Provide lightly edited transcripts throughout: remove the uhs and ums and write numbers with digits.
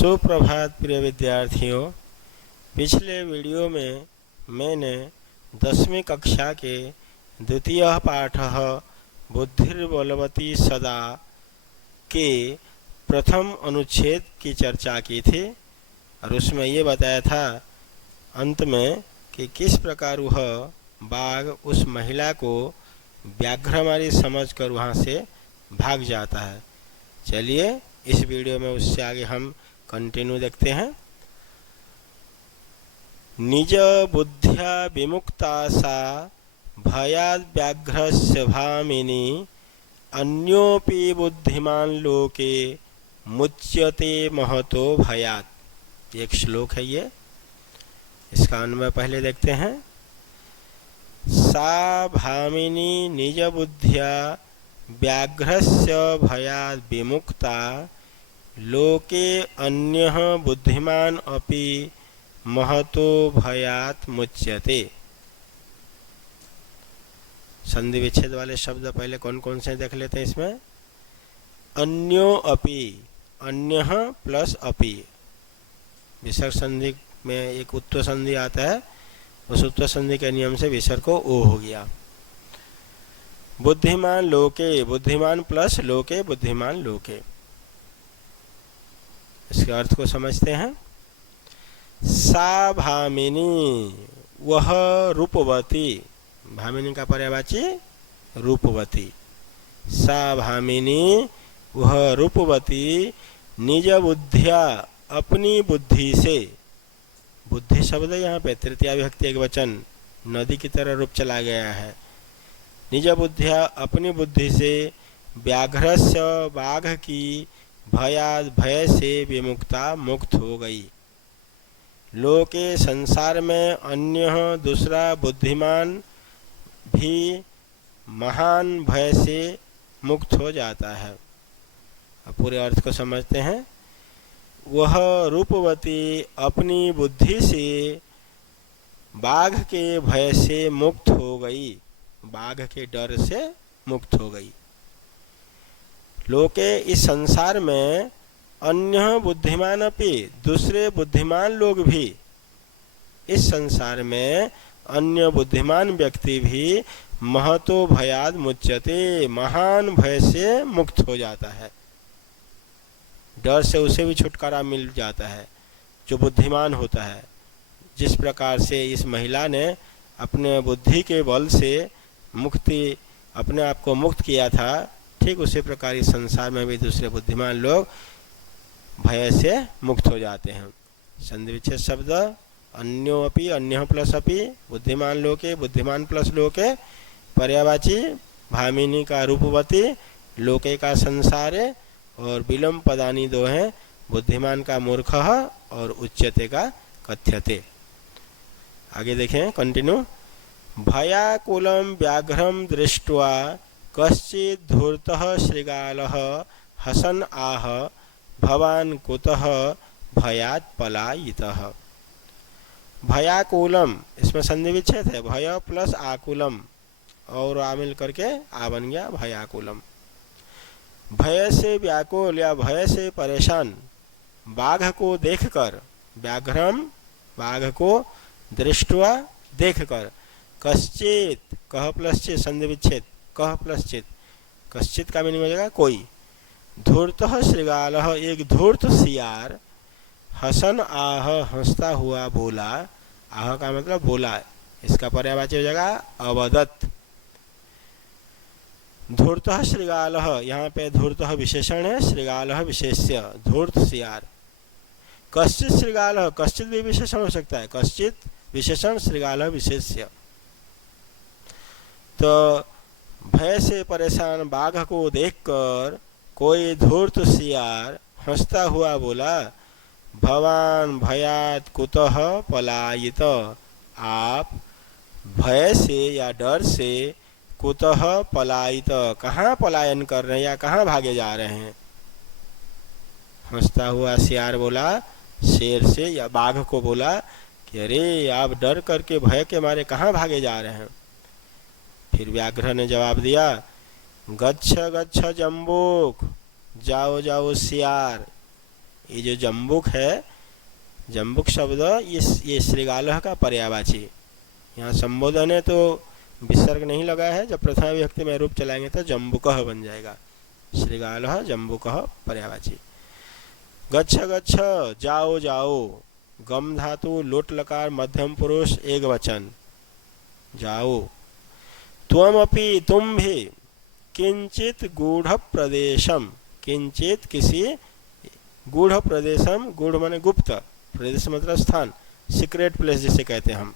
सुप्रभात प्रिय विद्यार्थियों। पिछले वीडियो में मैंने 10वीं कक्षा के द्वितीय पाठ बुद्धिर्बलवती सदा के प्रथम अनुच्छेद की चर्चा की थी और उसमें ये बताया था अंत में कि किस प्रकार वह बाघ उस महिला को व्याघ्र मारी समझ कर वहाँ से भाग जाता है। चलिए इस वीडियो में उससे आगे हम कंटिन्यू देखते हैं। निज बुद्ध्या विमुक्ता सा भयाद व्याघ्रस्य भामिनी अन्योपि बुद्धिमान लोके मुच्यते महतो भयात्। एक श्लोक है ये, इसका अन्वय पहले देखते हैं। सा भामिनी निज बुद्ध्या व्याघ्रस्य भयाद विमुक्ता लोके अन्यः बुद्धिमान अपि महतो भयात् मुच्यते। संधि विच्छेद वाले शब्द पहले कौन कौन से देख लेते हैं इसमें। अन्यो अपि, अन्यः प्लस अपि, विसर्ग संधि में एक उत्तर संधि आता है, उस उत्तर संधि के नियम से विसर्ग को ओ हो गया। बुद्धिमान लोके, बुद्धिमान प्लस लोके, बुद्धिमान लोके। इसके अर्थ को समझते हैं। सा भामिनी, वह रूपवती, भामिनी का पर्यायवाची रूपवती। सा भामिनी, वह रूपवती निज बुद्धिया, अपनी बुद्धि से। बुद्धि शब्द यहाँ पे तृतीया विभक्ति एक वचन नदी की तरह रूप चला गया है। निज बुद्धिया, अपनी बुद्धि से व्याघ्रस्य, बाघ की भयाद, भय से विमुक्ता, मुक्त हो गई। लोके, संसार में, अन्य, दूसरा, बुद्धिमान भी महान भय से मुक्त हो जाता है। अब पूरे अर्थ को समझते हैं। वह रूपवती अपनी बुद्धि से बाघ के भय से मुक्त हो गई, बाघ के डर से मुक्त हो गई। लोके, इस संसार में, अन्य बुद्धिमान अपि, दूसरे बुद्धिमान लोग भी, इस संसार में अन्य बुद्धिमान व्यक्ति भी महतो भयाद मुच्यते, महान भय से मुक्त हो जाता है। डर से उसे भी छुटकारा मिल जाता है जो बुद्धिमान होता है। जिस प्रकार से इस महिला ने अपने बुद्धि के बल से मुक्ति, अपने आप को मुक्त किया था, ठीक उसी प्रकार इस संसार में भी दूसरे बुद्धिमान लोग भय से मुक्त हो जाते हैं। संधि विच्छेद शब्द अन्यो अपि, अन्य प्लस अपि, बुद्धिमान लोके, बुद्धिमान प्लस लोके, पर्यायवाची भामिनी का रूपवती, लोके का संसारे, और विलंब पदानी दो हैं, बुद्धिमान का मूर्खः और उच्यते का कथ्यते। आगे देखें कंटिन्यू। भयाकुलं व्याघ्रं दृष्ट्वा कश्चित् धूर्तः शृगालः हसन् आह भवान् कुतः भयात् पलायितः। भयाकुलम, इसमें संधि विच्छेद है, भय प्लस आकुलम और आ मिल करके आ बन गया भयाकुलम। भय से व्याकुल या भय से परेशान, बाघ को देखकर, व्याघ्रम बाघ को, दृष्टवा देखकर, कश्चित, कह प्लस चित, संधि विच्छेद, कह प्लस चित, कश्चित का मीनिंग हो जाएगा कोई। धूर्तः शृगालः, एक धूर्त सियार, हसन आह, हंसता हुआ बोला, आह का मतलब बोला, इसका पर्यायवाची हो जाएगा अवदत्। धूर्तः शृगालः, यहाँ पे धूर्तः विशेषण है, शृगालः विशेष्य, धूर्त सियार। कश्चित शृगालः, कश्चित भी विशेषण हो सकता है, कश्चित विशेषण, शृगालः विशेष्य। तो भय से परेशान बाघ को देखकर कोई धूर्त सियार हंसता हुआ बोला, भवान भयात् कुतः पलायित, आप भय से या डर से, कुतः पलायित, कहाँ पलायन कर रहे हैं या कहाँ भागे जा रहे हैं। हंसता हुआ सियार बोला शेर से या बाघ को बोला कि अरे आप डर करके भय के मारे कहाँ भागे जा रहे हैं। फिर व्याघ्र ने जवाब दिया, गच्छ गच्छ जम्बूक, जाओ जाओ सियार, ये जो जम्बुक है, जम्बुक शब्द ये श्रृगालः का पर्यायवाची। यहाँ संबोधन है तो विसर्ग नहीं लगा है। जब प्रथमा विभक्ति में रूप चलाएंगे तो जम्बुकः बन जाएगा। श्रृगालः जम्बुकः पर्यायवाची। गच्छ गच्छ, जाओ जाओ, गम धातु लोट लकार मध्यम पुरुष एक वचन, जाओ। त्वमपि, तुम भी, किंचित गूढ़ प्रदेशम, किंचित किसी, गूढ़ प्रदेशम, गूढ़ माने गुप्त, प्रदेश मतलब स्थान, सीक्रेट प्लेस जिसे कहते हैं हम।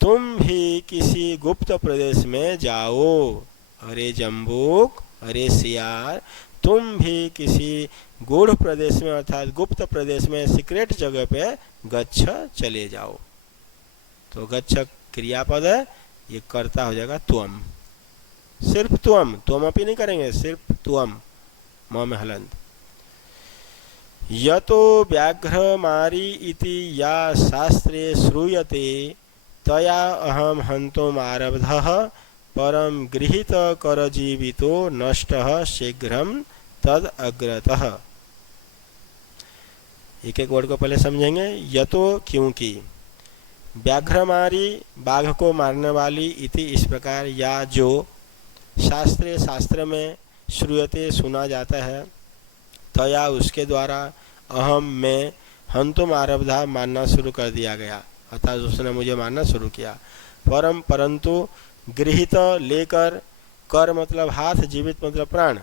तुम भी किसी गुप्त प्रदेश में जाओ। अरे जम्बूक, अरे सियार, तुम भी किसी गूढ़ प्रदेश में अर्थात गुप्त प्रदेश में, सीक्रेट जगह पे गच्छ चले जाओ। तो गच्छ क्रियापद है, ये कर्ता हो जाएगा त्वम। सिर्फ त्वम, त्वमपि नहीं करेंगे, सिर्फ त्वम, म में हलंत। यतो व्याघ्रमारी इति या शास्त्रे श्रूयते तया अहम हन्तुम आरब्धः परम गृहीत करजीवितो नष्टः शीघ्रम तद अग्रतः। एक एक वर्ड को पहले समझेंगे। यतो क्योंकि, व्याघ्रमारी बाघ को मारने वाली, इति इस प्रकार, या जो, शास्त्रे शास्त्र में, श्रूयते सुना जाता है, तया उसके द्वारा, अहम में, हंतुम आरब्धा मानना शुरू कर दिया गया, अर्थात उसने मुझे मानना शुरू किया। परम परंतु, गृहीत लेकर, कर मतलब हाथ, जीवित मतलब प्राण,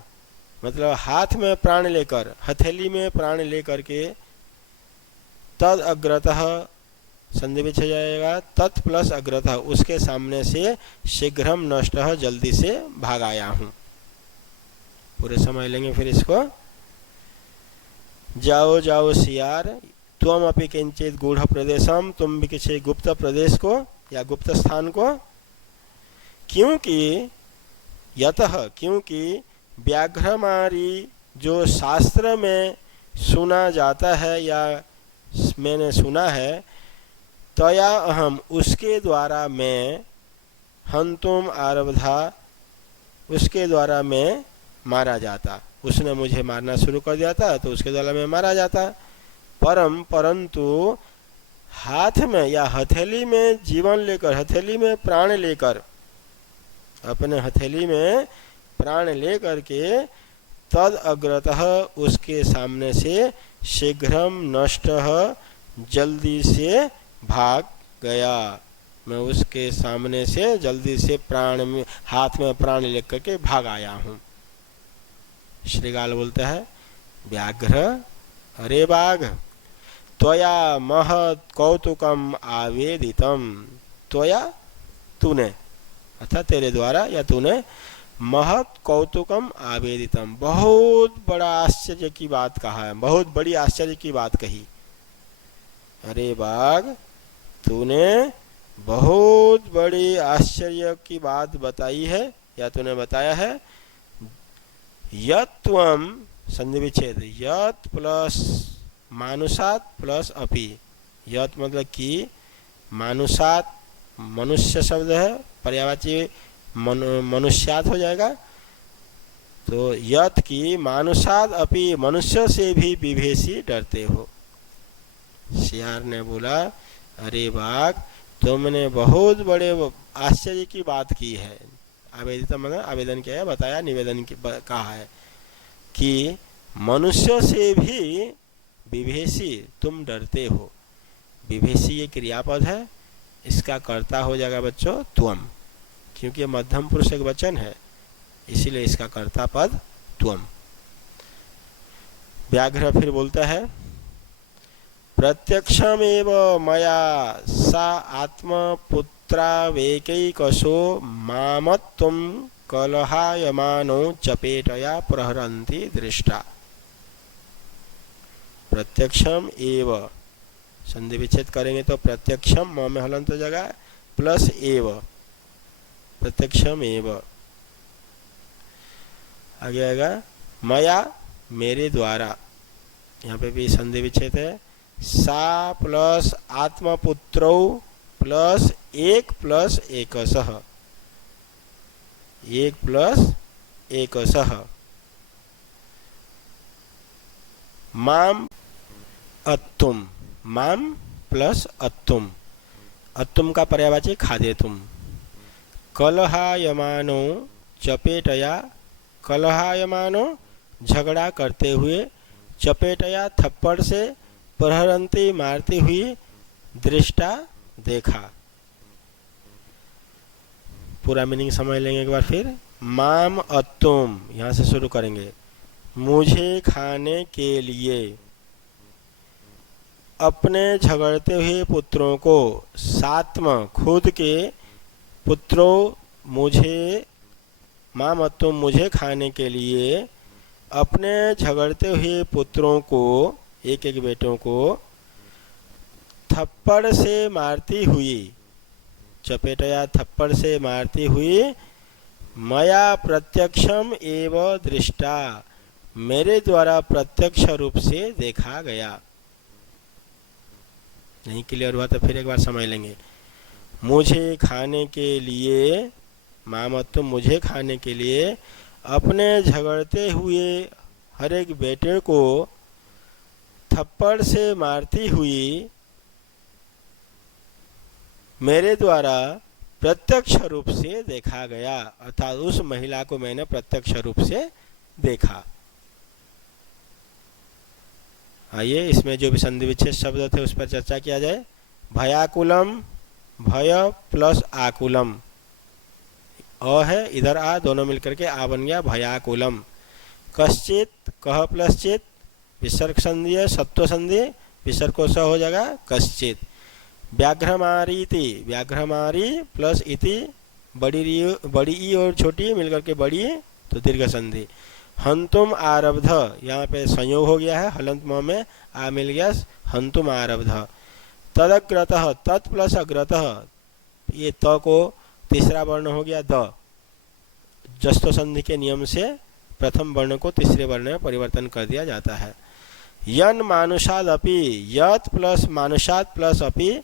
मतलब हाथ में प्राण लेकर, हथेली में प्राण लेकर के, तद अग्रतः संधि विच्छेद जाएगा, तत् प्लस अग्रतः उसके सामने से, शीघ्रम नष्टः जल्दी से भाग आया हूँ। पूरे समझ लेंगे फिर इसको। जाओ जाओ सियार, त्वम अपि किंचित गूढ़ प्रदेशम, तुम भी किसी गुप्त प्रदेश को या गुप्त स्थान को। क्योंकि, यतः क्योंकि, व्याघ्रमारी जो शास्त्र में सुना जाता है या मैंने सुना है, तया अहम उसके द्वारा मैं, हंतुम आरब्धा उसके द्वारा मैं मारा जाता, उसने मुझे मारना शुरू कर दिया था तो उसके द्वारा मैं मारा जाता। परम परंतु, हाथ में या हथेली में जीवन लेकर, हथेली में प्राण लेकर, अपने हथेली में प्राण लेकर के, तद अग्रतः उसके सामने से, शीघ्रम नष्टः जल्दी से भाग गया, मैं उसके सामने से जल्दी से प्राण में, हाथ में प्राण लेकर के भाग आया हूँ। श्रीगाल बोलता है, व्याघ्र, अरे बाघ, त्वया महत् कौतुकम आवेदितम, त्वया तूने, अर्थात तेरे द्वारा या तूने, महत् कौतुकम आवेदितम बहुत बड़ा आश्चर्य की बात कहा है, बहुत बड़ी आश्चर्य की बात कही। अरे बाघ, तूने बहुत बड़ी आश्चर्य की बात बताई है या तूने बताया है। यत् त्वम संधि विच्छेद, यत् प्लस मानुषात प्लस अपि, यत् मतलब कि, मानुषात मनुष्य शब्द है, पर्यायवाची मनुष्यात हो जाएगा, तो यत् की मानुषात अपि, मनुष्य से भी विभेषी डरते हो। सियार ने बोला, अरे बाघ, तुमने बहुत बड़े आश्चर्य की बात की है। आवेदित मतलब आवेदन किया है, बताया, निवेदन कहा है कि मनुष्य से भी विभेषी तुम डरते हो। विभेषी ये क्रियापद है, इसका कर्ता हो जाएगा बच्चों त्वम, क्योंकि मध्यम पुरुष एक वचन है, इसीलिए इसका कर्ता पद त्वम। व्याघ्र फिर बोलता है, प्रत्यक्षमेव मया सा आत्मपुत्रावेकैकशो मामत्वं कलहायमानो चपेटया प्रहरन्ति दृष्टा। प्रत्यक्षम एव संधि विच्छेद करेंगे तो प्रत्यक्षम म में हलंत हो जाएगा प्लस एव, प्रत्यक्षम एव आगे आएगा मया मेरे द्वारा, यहाँ पे भी संधि विच्छेद है, सा प्लस आत्मपुत्रौ प्लस एक प्लस एकसः, एक प्लस एकसः, माम अत्तुम, माम प्लस अत्तुम, अत्तुम का पर्यायवाची खादेतुम। कलहायमानो चपेटया, कलहायमानो झगड़ा करते हुए, चपेटया थप्पड़ से, प्रहरंती मारती हुई, दृष्टा देखा। पूरा मीनिंग समझ लेंगे एक बार फिर। माम अत्तुम, यहां से शुरू करेंगे। मुझे खाने के लिए, अपने झगड़ते हुए पुत्रों को, सात्म खुद के, पुत्रों मुझे, माम अत्तुम मुझे खाने के लिए, अपने झगड़ते हुए पुत्रों को, एक एक बेटों को, थप्पड़ से मारती हुई, चपेटया थप्पड़ से मारती हुई, मया प्रत्यक्षम एव दृष्टा, मेरे द्वारा प्रत्यक्ष रूप से देखा गया। नहीं क्लियर हुआ तो फिर एक बार समझ लेंगे। मुझे खाने के लिए, मामत्तुम मुझे खाने के लिए, अपने झगड़ते हुए हर एक बेटे को थप्पड़ से मारती हुई, मेरे द्वारा प्रत्यक्ष रूप से देखा गया, अर्थात उस महिला को मैंने प्रत्यक्ष रूप से देखा। आइए इसमें जो भी संधि विच्छेद शब्द थे उस पर चर्चा किया जाए। भयाकुलम, भय प्लस आकुलम, अ है इधर आ, दोनों मिलकर के आ बन गया भयाकुलम। कश्चित, कह प्लस चित, विसर्ग संधि है, सत्व संधि, विसर्ग को स हो जाएगा कश्चित। व्याघ्रमारीति, व्याघ्रमारी प्लस इति, बड़ी ई और छोटी मिलकर के बड़ी, तो दीर्घ संधि। हंतुम आरब्ध, यहाँ पे संयोग हो गया है, हलंत म में आ मिल गया, हंतुम आरब्ध। तदग्रतः, तत् प्लस अग्रतः, ये त को तीसरा वर्ण हो गया द, जस्तो संधि के नियम से प्रथम वर्ण को तीसरे वर्ण में परिवर्तन कर दिया जाता है। यन मानुषाद अपि, यत प्लस मानुषाद प्लस अपि,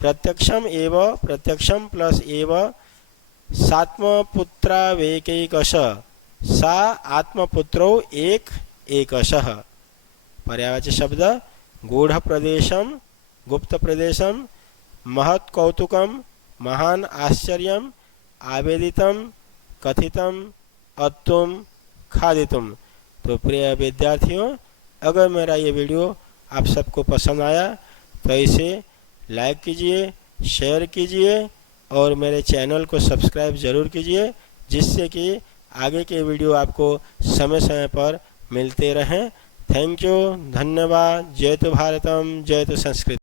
प्रत्यक्षम एव, प्रत्यक्षम प्लस एव, सात्मपुत्रावेकैकश, सा आत्मपुत्रौ एक एकशः। पर्यायवाची शब्द गूढ़ प्रदेशम, गुप्त प्रदेशम, महत् कौतुकम, महान आश्चर्यम, आवेदितम, कथितम, अत्तुम, खादितुम। तो प्रिय विद्यार्थियों, अगर मेरा ये वीडियो आप सबको पसंद आया तो इसे लाइक कीजिए, शेयर कीजिए और मेरे चैनल को सब्सक्राइब ज़रूर कीजिए, जिससे कि आगे के वीडियो आपको समय समय पर मिलते रहें। थैंक यू, धन्यवाद। जय तो भारतम, जय तो संस्कृत।